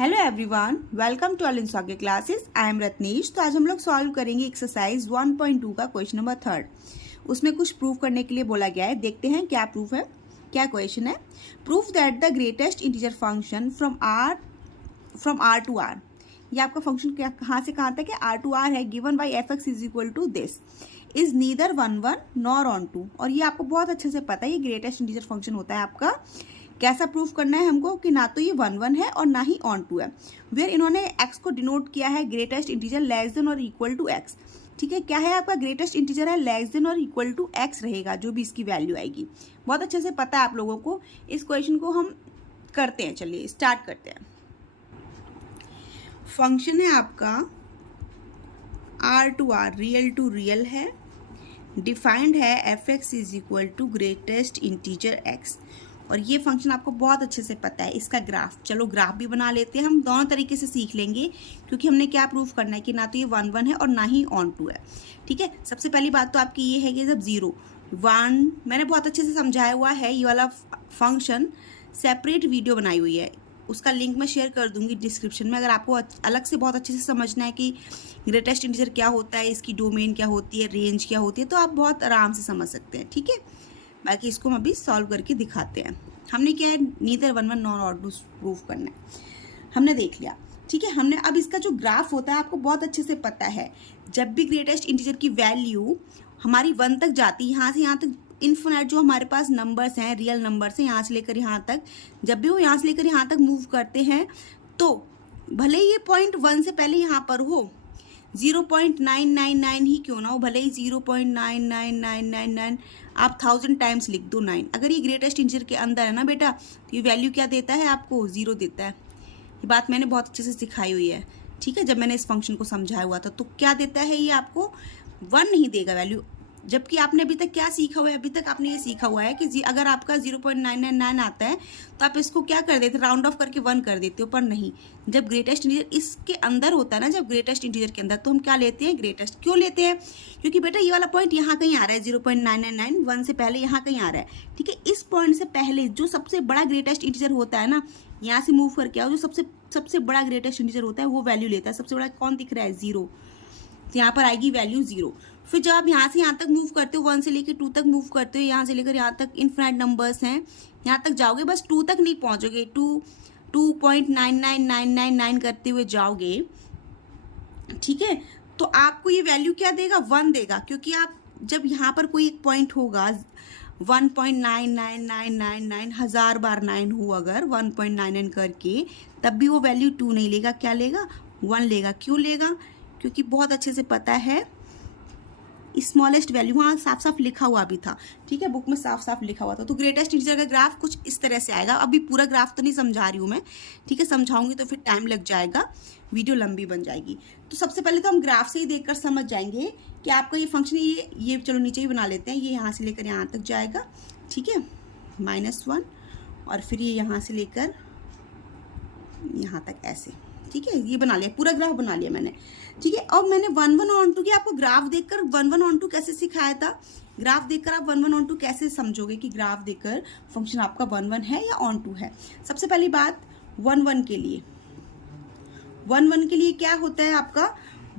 Hello everyone, welcome to अलिन सॉके classes. I am Ratnesh. तो आज हम लोग सॉल्व करेंगे एक्सरसाइज 1.2 का क्वेश्चन नंबर 3। उसमें कुछ प्रूफ करने के लिए बोला गया है। देखते हैं क्या प्रूफ है, क्या क्वेश्चन है। Proof that the greatest integer function from R to R. ये आपका फंक्शन कहाँ से कहाँ तक है, आर टू आर है। Given by f x is equal to this is neither 1 nor on 2। और ये आपको बहुत अच्छे से पता है, ये ग्रेटेस्ट इंटीजर फंक्शन होता है आपका। कैसा प्रूफ करना है हमको कि ना तो ये 1 है और ना ही ऑन 2 है। वेयर इन्होंने x को डिनोट किया है ग्रेटेस्ट इंटीजर लेस देन और इक्वल टू x। ठीक है, क्या है आपका ग्रेटेस्ट इंटीजर है, लेस देन और इक्वल टू x रहेगा, जो भी इसकी वैल्यू आएगी। बहुत अच्छे से पता है आप लोगों को। इस क्वेश्चन को हम करते हैं, चलिए स्टार्ट करते हैं। फंक्शन है आपका R रियल टू रियल है। डिफाइंड है F x is equal to greatest integer x। और ये फंक्शन आपको बहुत अच्छे से पता है। इसका ग्राफ, चलो ग्राफ भी बना लेते हैं। हम दोनों तरीके से सीख लेंगे, क्योंकि हमने क्या प्रूफ करना है कि ना तो ये 1 है और ना ही ऑन 2 है। ठीक है, सबसे पहली बात तो आपकी ये है कि जब 0 1, मैंने बहुत अच्छे से समझाया हुआ है। ये वाला फंक्शन सेपरेट वीडियो बनाई हुई है, उसका लिंक मैं शेयर कर दूंगी डिस्क्रिप्शन में। अगर आपको अलग से बहुत अच्छे से समझना है कि ग्रेटेस्ट इंटीजर क्या होता है, इसकी डोमेन क्या होती है, रेंज क्या होती है, तो आप बहुत आराम से समझ सकते हैं। ठीक है, बाकी इसको हम अभी सॉल्व करके दिखाते हैं। हमने क्या है, नीदर 1 नॉर ऑन 2 प्रूफ करना है। हमने देख लिया। ठीक है, हमने अब इसका जो ग्राफ होता है आपको बहुत अच्छे से पता है। जब भी ग्रेटेस्ट इंटीजर की वैल्यू हमारी 1 तक जाती है, यहाँ से यहाँ तक इन्फिनिट जो हमारे पास नंबर्स हैं, रियल नंबर्स हैं, यहाँ से लेकर यहाँ तक, जब भी वो यहाँ से लेकर यहाँ तक मूव करते हैं, तो भले ही ये पॉइंट 1 से पहले यहाँ पर हो, 0.999 ही क्यों ना हो, भले ही 0.99999 आप 1000 टाइम्स लिख दो 9। अगर ये ग्रेटेस्ट इंटीजर के अंदर है ना बेटा, तो ये वैल्यू क्या देता है आपको, 0 देता है। ये बात मैंने बहुत अच्छे से सिखाई हुई है। ठीक है, जब मैंने इस फंक्शन को समझाया हुआ था, तो क्या देता है ये आपको, 1 नहीं देगा वैल्यू। जबकि आपने अभी तक क्या सीखा हुआ है, अभी तक आपने ये सीखा हुआ है कि अगर आपका 0.999 आता है तो आप इसको क्या कर देते, राउंड ऑफ करके 1 कर देते हो। पर नहीं, जब ग्रेटेस्ट इंटीजर इसके अंदर होता है ना, जब ग्रेटेस्ट इंटीजर के अंदर, तो हम क्या लेते हैं, ग्रेटेस्ट। क्यों लेते हैं, क्योंकि बेटा ये वाला पॉइंट यहाँ कहीं आ रहा है, 0.999 1 से पहले यहाँ कहीं आ रहा है। ठीक है, इस पॉइंट से पहले जो सबसे बड़ा ग्रेटेस्ट इंटीजर होता है ना, यहाँ से मूव करके आओ, जो सबसे बड़ा ग्रेटेस्ट इंटीजर होता है वो वैल्यू लेता है। सबसे बड़ा कौन दिख रहा है, 0, तो यहाँ पर आएगी वैल्यू 0। फिर जब आप यहाँ से यहाँ तक मूव करते हो, 1 से लेकर 2 तक मूव करते हो, यहाँ से लेकर यहाँ तक इनफिनिट नंबर्स हैं, यहाँ तक जाओगे, बस 2 तक नहीं पहुँचोगे, 2.99999 करते हुए जाओगे। ठीक है, तो आपको ये वैल्यू क्या देगा, 1 देगा। क्योंकि आप जब यहाँ पर कोई एक पॉइंट होगा 1.99999 1000 बार 9 हो, अगर 1.99 करके, तब भी वो वैल्यू 2 नहीं लेगा, क्या लेगा, 1 लेगा। क्यों लेगा, क्योंकि बहुत अच्छे से पता है स्मॉलेस्ट वैल्यू वहाँ साफ साफ लिखा हुआ भी था। ठीक है, बुक में साफ साफ लिखा हुआ था। तो ग्रेटेस्ट इंटीजर का ग्राफ कुछ इस तरह से आएगा। अभी पूरा ग्राफ तो नहीं समझा रही हूँ मैं, ठीक है, समझाऊंगी तो फिर टाइम लग जाएगा, वीडियो लंबी बन जाएगी। तो सबसे पहले तो हम ग्राफ से ही देखकर समझ जाएंगे कि आपका ये फंक्शन, ये चलो नीचे ही बना लेते हैं। ये यहाँ से लेकर यहाँ तक जाएगा, ठीक है, -1, और फिर ये यहाँ से लेकर यहाँ तक ऐसे। ठीक है, ये बना लिया, पूरा ग्राफ बना लिया मैंने। ठीक है, अब मैंने 1 ऑन 2 की आपको ग्राफ देखकर 1 ऑन 2 कैसे सिखाया था। ग्राफ देखकर आप 1 ऑन 2 कैसे समझोगे कि ग्राफ देखकर फंक्शन आपका 1 है या ऑन 2 है। सबसे पहली बात 1 के लिए, 1 के लिए क्या होता है आपका,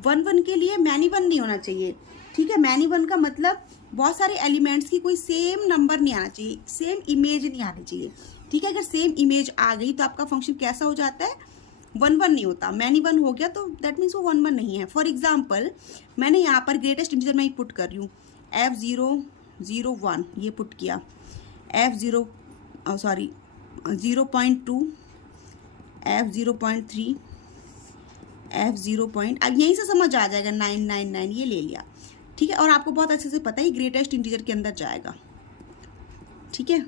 1 के लिए मैनी 1 नहीं होना चाहिए। ठीक है, मैनी 1 का मतलब बहुत सारे एलिमेंट्स की कोई सेम नंबर नहीं आना चाहिए, सेम इमेज नहीं आनी चाहिए। ठीक है, अगर सेम इमेज आ गई तो आपका फंक्शन कैसा हो जाता है, 1 नहीं होता। मैनी 1 हो गया तो दैट मीन्स वो 1 नहीं है। फॉर एग्जाम्पल, मैंने यहाँ पर ग्रेटेस्ट इंटीजर में ही पुट कर रही हूँ, F001 ये पुट किया, F0 0.2, F0.3, F0 अब यहीं से समझ आ जाएगा 999 ये ले लिया। ठीक है, और आपको बहुत अच्छे से पता है ग्रेटेस्ट इंटीजर के अंदर जाएगा। ठीक है,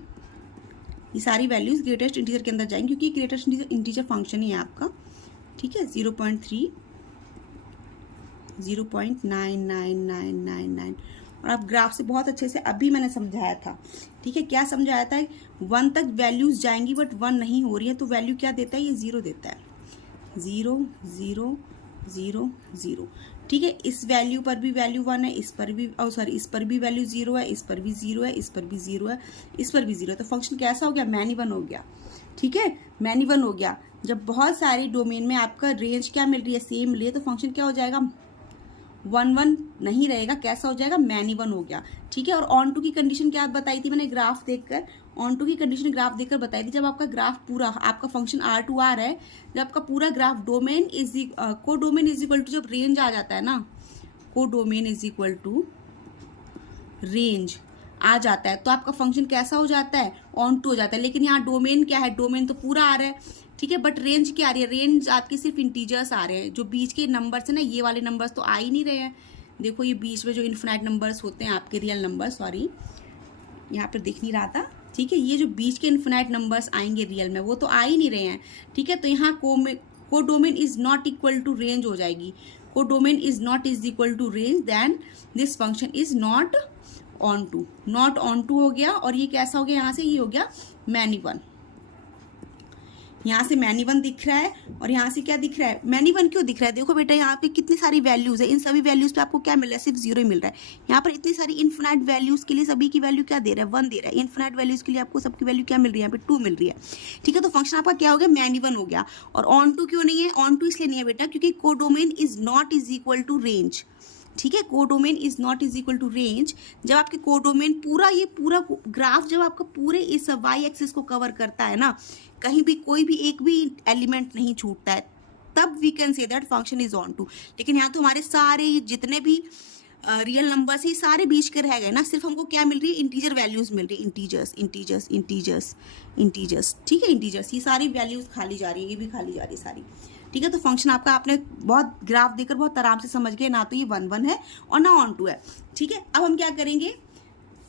ये सारी वैल्यूज ग्रेटेस्ट इंटीजर के अंदर जाएंगी, क्योंकि ग्रेटेस्ट इंटीजर फंक्शन ही है आपका। ठीक है, 0.3, 0.99999, और आप ग्राफ से बहुत अच्छे से अभी मैंने समझाया था। ठीक है, क्या समझाया था, 1 तक वैल्यूज जाएंगी बट 1 नहीं हो रही है, तो वैल्यू क्या देता है, ये 0 देता है, 0 0 0 0। ठीक है, इस वैल्यू पर भी वैल्यू 1 है, इस पर भी इस पर भी वैल्यू 0 है, इस पर भी 0 है, इस पर भी 0 है, इस पर भी 0 है। तो फंक्शन कैसा हो गया, मैनी 1 हो गया। ठीक है, मैनी वन हो गया। जब बहुत सारी डोमेन में आपका रेंज क्या मिल रही है, सेम मिल रही है, तो फंक्शन क्या हो जाएगा, 1 1 नहीं रहेगा, कैसा हो जाएगा, मैनी वन हो गया। ठीक है, और ऑन टू की कंडीशन क्या बताई थी मैंने ग्राफ देखकर, ऑन टू की कंडीशन ग्राफ देखकर बताई थी, जब आपका ग्राफ पूरा, आपका फंक्शन R2R है, जब आपका पूरा graph domain codomain is equal to, जब रेंज आ जाता है ना, codomain is equal to range आ जाता है, तो आपका फंक्शन कैसा हो जाता है, ऑन टू हो जाता है। लेकिन यहाँ डोमेन क्या है, डोमेन तो पूरा आ रहा है, ठीक है, बट रेंज क्या आ रही है, रेंज आपकी सिर्फ इंटीजर्स आ रहे हैं, जो बीच के नंबर्स है ना, ये वाले नंबर्स तो आ ही नहीं रहे हैं। देखो ये बीच में जो इन्फिनाइट नंबर्स होते हैं आपके, रियल नंबर, सॉरी यहाँ पर दिख नहीं रहा था, ठीक है, ये जो बीच के इन्फिनाइट नंबर्स आएंगे रियल में, वो तो आ ही नहीं रहे हैं। ठीक है, तो यहाँ codomain is not equal to range हो जाएगी, codomain is not is equal to range, then this function is not onto, not onto हो गया। और ये कैसा हो गया, यहाँ से ये हो गया मैनी वन, यहाँ से मैनी वन दिख रहा है, और यहाँ से क्या दिख रहा है, मैनी वन क्यों दिख रहा है, देखो बेटा यहाँ पे कितनी सारी वैल्यूज है, इन सभी वैल्यूज पे आपको क्या मिल रहा है, सिर्फ 0 ही मिल रहा है। यहाँ पर इतनी सारी इन्फिनाइट वैल्यूज के लिए सभी की वैल्यू क्या दे रहा है, 1 दे रहा है, इन्फिनाइट वैल्यूज के लिए आपको सबकी वैल्यू क्या मिल रही है, यहाँ पे 2 मिल रही है। ठीक है, तो फंक्शन आपका क्या हो गया, मैनी वन हो गया। और ऑन टू क्यों नहीं है, ऑन टू इसलिए नहीं है बेटा, क्योंकि codomain is not is equal to range. ठीक है, codomain is not is equal to range, जब आपके कोडोमेन पूरा, ये पूरा ग्राफ जब आपका पूरे इस वाई एक्सिस को कवर करता है ना, कहीं भी कोई भी एक भी एलिमेंट नहीं छूटता है, तब we can say that function is onto. लेकिन यहाँ तो हमारे सारे जितने भी रियल नंबर्स है सारे बीच के रह गए ना, सिर्फ हमको क्या मिल रही है, इंटीजर वैल्यूज मिल रही है, इंटीजर्स इंटीजर्स इंटीजर्स इंटीजर्स। ठीक है, इंटीजर्स, ये सारी वैल्यूज खाली जा रही है, ये भी खाली जा रही है सारी। ठीक है, तो फंक्शन आपका आपने बहुत ग्राफ देकर बहुत आराम से समझ गए, ना तो ये 1 1 है और ना ऑन टू है। ठीक है, अब हम क्या करेंगे,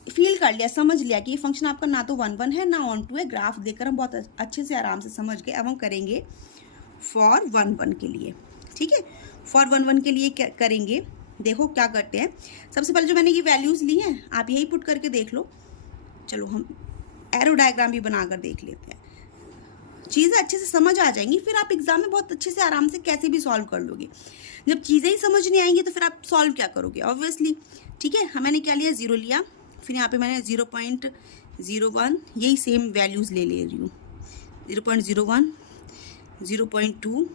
फील कर लिया, समझ लिया कि ये फंक्शन आपका ना तो 1 1 है ना ऑन टू है, ग्राफ देखकर हम बहुत अच्छे से आराम से समझ गए। अब हम करेंगे फॉर 1 1 के लिए। ठीक है, फॉर 1 1 के लिए क्या करेंगे, देखो क्या करते हैं। सबसे पहले जो मैंने ये वैल्यूज ली हैं, आप यही पुट करके देख लो। चलो हम एरो डायग्राम भी बनाकर देख लेते हैं, चीज़ें अच्छे से समझ आ जाएंगी, फिर आप एग्जाम में बहुत अच्छे से आराम से कैसे भी सॉल्व कर लोगे। जब चीज़ें ही समझ नहीं आएंगी तो फिर आप सॉल्व क्या करोगे, ऑब्वियसली। ठीक है, मैंने क्या लिया, 0 लिया, फिर यहाँ पे मैंने 0.01, यही सेम वैल्यूज़ ले रही हूँ, 0.01, 0.2,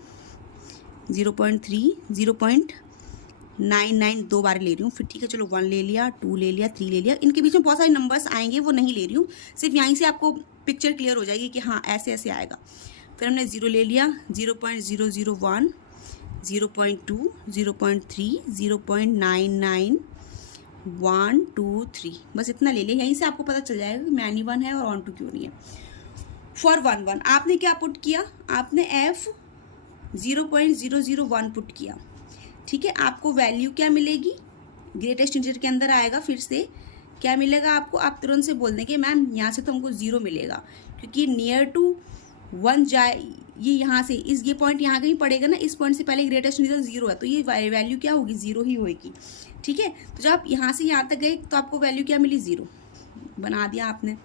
0.3, 0.99 दो बार ले रही हूँ। फिर ठीक है, चलो 1 ले लिया, 2 ले लिया, 3 ले लिया, इनके बीच में बहुत सारे नंबर्स आएंगे, वो नहीं ले रही हूँ, सिर्फ यहीं से आपको पिक्चर क्लियर हो जाएगी कि हाँ ऐसे ऐसे आएगा। फिर हमने 0 ले लिया, 0.001, 0.2, 0.3, 0.99, 1 2 3, बस इतना ले लिया। यहीं से आपको पता चल जाएगा कि मैनी वन है और ऑन टू क्यों नहीं है। फॉर 1 1 आपने क्या पुट किया, आपने f 0.001 पुट किया। ठीक है, आपको वैल्यू क्या मिलेगी, ग्रेटेस्ट इंटीजर के अंदर आएगा, फिर से क्या मिलेगा आपको, आप तुरंत से बोल देंगे मैम यहाँ से तो हमको 0 मिलेगा, क्योंकि नियर टू 1 जाए, ये यहाँ से ये पॉइंट यहाँ कहीं पड़ेगा ना, इस पॉइंट से पहले ग्रेटेस्ट इंटीजर 0 है, तो ये वैल्यू क्या होगी, 0 ही होगी। ठीक है, तो जब आप यहाँ से यहाँ तक गए तो आपको वैल्यू क्या मिली, 0 बना दिया आपने।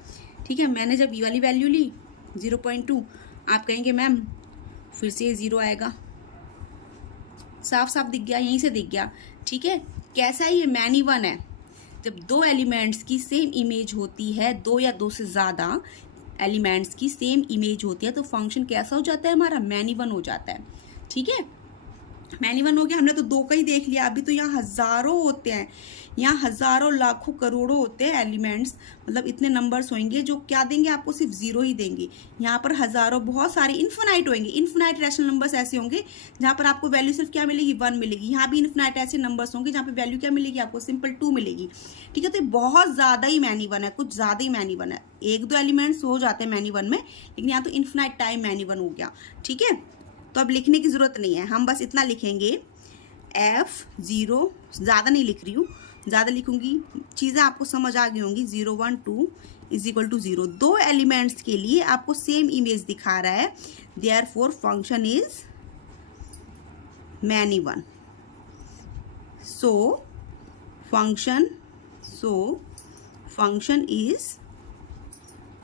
ठीक है, मैंने जब ये वाली वैल्यू ली 0.2, आप कहेंगे मैम फिर से 0 आएगा, साफ साफ दिख गया, यहीं से दिख गया। ठीक है, कैसा है, ये मैनी वन है। जब दो एलिमेंट्स की सेम इमेज होती है, 2 या 2 से ज़्यादा एलिमेंट्स की सेम इमेज होती है, तो फंक्शन कैसा हो जाता है हमारा, मैनी वन हो जाता है। ठीक है, मैनी वन हो गया, हमने तो 2 का ही देख लिया, अभी तो यहाँ हज़ारों होते हैं, यहाँ हज़ारों लाखों करोड़ों होते हैं एलिमेंट्स, मतलब इतने नंबर्स होंगे जो क्या देंगे आपको, सिर्फ 0 ही देंगे। यहाँ पर हज़ारों, बहुत सारे इन्फिनाइट होंगे, इन्फिनाइट रैशनल नंबर्स ऐसे होंगे जहाँ पर आपको वैल्यू सिर्फ क्या मिलेगी, 1 मिलेगी। यहाँ भी इन्फिनाइट ऐसे नंबर्स होंगे जहाँ पर वैल्यू क्या मिलेगी आपको, सिंपल 2 मिलेगी। ठीक है, तो बहुत ज़्यादा ही मैनी वन है, कुछ ज़्यादा ही मैनी वन है, 1-2 एलिमेंट्स हो जाते हैं मैनी वन में, लेकिन यहाँ तो इन्फिनाइट टाइम मैनी वन हो गया। ठीक है, तो अब लिखने की ज़रूरत नहीं है, हम बस इतना लिखेंगे f0, ज़्यादा नहीं लिख रही हूँ, ज़्यादा लिखूंगी चीज़ें आपको समझ आ गई होंगी। 0 1 2 इज इक्वल टू 0, 2 एलिमेंट्स के लिए आपको सेम इमेज दिखा रहा है, therefore function is many one. So function is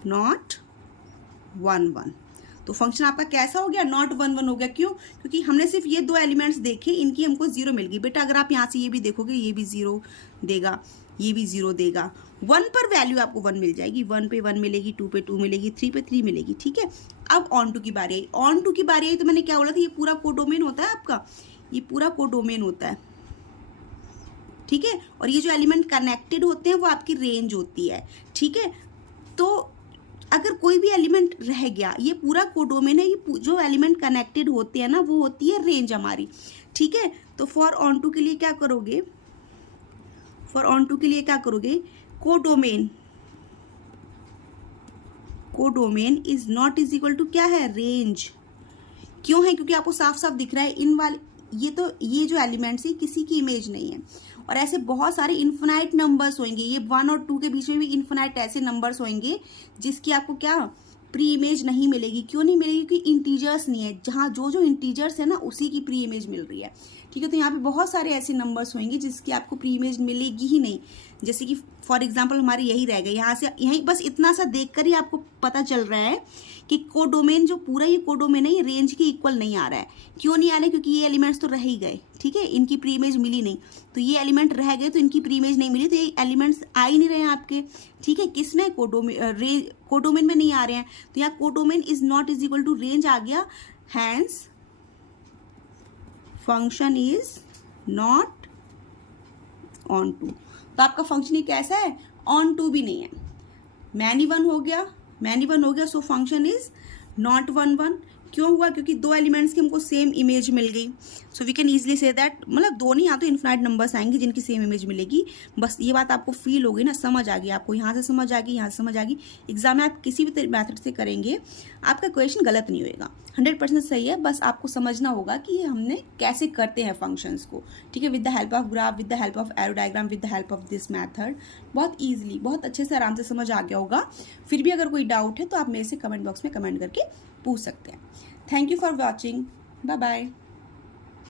not 1 1। तो फंक्शन आपका कैसा हो गया, नॉट 1 1 हो गया। क्यों, क्योंकि हमने सिर्फ ये 2 एलिमेंट्स देखे, इनकी हमको 0 मिल गई। बेटा अगर आप यहाँ से ये भी देखोगे, ये भी 0 देगा, ये भी 0 देगा, 1 पर वैल्यू आपको 1 मिल जाएगी, 1 पे 1 मिलेगी, 2 पे 2 मिलेगी, 3 पे 3 मिलेगी। ठीक है, अब ऑन टू की बारी आई। ऑन टू की बारी आई तो मैंने क्या बोला था, ये पूरा कोडोमेन होता है आपका, ये पूरा कोडोमेन होता है, ठीक है। और ये जो एलिमेंट कनेक्टेड होते हैं वो आपकी रेंज होती है, ठीक है। तो अगर कोई भी एलिमेंट रह गया, ये पूरा कोडोमेन है, ये जो एलिमेंट कनेक्टेड होते हैं ना वो होती है रेंज हमारी, ठीक है। तो फॉर ऑन टू के लिए क्या करोगे, फॉर ऑन टू के लिए क्या करोगे, codomain, codomain is not is equal to क्या है, रेंज। क्यों है, क्योंकि आपको साफ साफ दिख रहा है इन वाले, ये जो एलिमेंट्स है किसी की इमेज नहीं है। और ऐसे बहुत सारे इन्फिनाइट नंबर्स होंगे, ये 1 और 2 के बीच में भी इन्फिनाइट ऐसे नंबर्स होंगे जिसकी आपको क्या प्री इमेज नहीं मिलेगी। क्यों नहीं मिलेगी, क्योंकि इंटीजर्स नहीं है, जहाँ जो इंटीजर्स है ना उसी की प्री इमेज मिल रही है, ठीक है। तो यहाँ पे बहुत सारे ऐसे नंबर्स होंगे जिसकी आपको प्री इमेज मिलेगी ही नहीं। जैसे कि फॉर एग्जांपल हमारे यही रह गए, यहाँ से यहीं बस इतना सा देखकर ही आपको पता चल रहा है कि कोडोमेन जो पूरा ये कोडोमेन है ये रेंज के इक्वल नहीं आ रहा है। क्यों नहीं आ रहा है, क्योंकि ये एलिमेंट्स तो रह ही गए, ठीक है, इनकी प्री इमेज मिली नहीं। तो ये एलिमेंट रह गए तो इनकी प्री इमेज नहीं मिली, तो ये एलिमेंट्स आ ही नहीं रहे हैं आपके, ठीक है। किसमें, कोडोमेन में नहीं आ रहे हैं। तो यहाँ codomain is not is equal to range आ गया, hence function is not onto. तो आपका फंक्शन ही कैसा है, ऑन टू भी नहीं है, मैनी वन हो गया, मैनी वन हो गया, सो फंक्शन इज नॉट 1 1। क्यों हुआ, क्योंकि दो एलिमेंट्स की हमको सेम इमेज मिल गई। So we can easily say that, मतलब दो नहीं, यहाँ तो इन्फिनाइट नंबर्स आएंगे जिनकी सेम इमेज मिलेगी। बस ये बात आपको फील होगी ना, समझ आ गई आपको, यहाँ से समझ आ गई, यहाँ से समझ आ गई। एग्जाम में आप किसी भी मेथड से करेंगे आपका क्वेश्चन गलत नहीं होएगा, 100% सही है। बस आपको समझना होगा कि हमने कैसे करते हैं फंक्शंस को, ठीक है, with the help of graph, with the help of arrow diagram, with the help of this method. बहुत ईजिली, बहुत अच्छे से, आराम से समझ आ गया होगा। फिर भी अगर कोई डाउट है तो आप मेरे से कमेंट बॉक्स में कमेंट करके पूछ सकते हैं। Thank you for watching, bye bye.